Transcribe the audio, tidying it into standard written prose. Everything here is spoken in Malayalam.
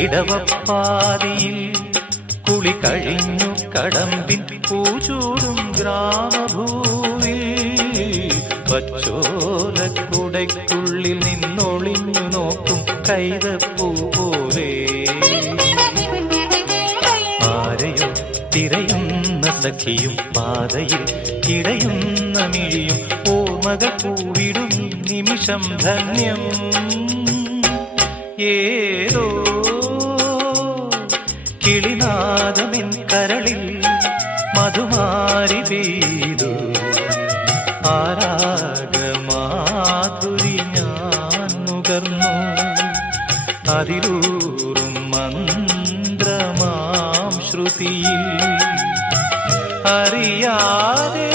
ഇടവപ്പാതിയിൽ കുളി കഴിഞ്ഞു കടമ്പിൻ പൂചൂടും ഗ്രാമഭൂവിൽ പച്ചോലക്കുടയ്ക്കുള്ളിൽ നിന്നൊളിഞ്ഞു നോക്കും കൈതപ്പൂ പോലെ ആരെയോ തിരയുന്ന സഖിയും പാതയിൽ ഇടയുന്ന മിഴിയും ഓർമ്മകൾ പൂവിടും നിമിഷം ധന്യം ഏതോ കിളിനാദമെൻ കരളിൽ മധുമാരി പെയ്തു ആരാഗമാധുരി ഞാൻ നുകർന്നു അതിലൂറും മന്ത്രമാം ശ്രുതിയിൽ അറിയാതെ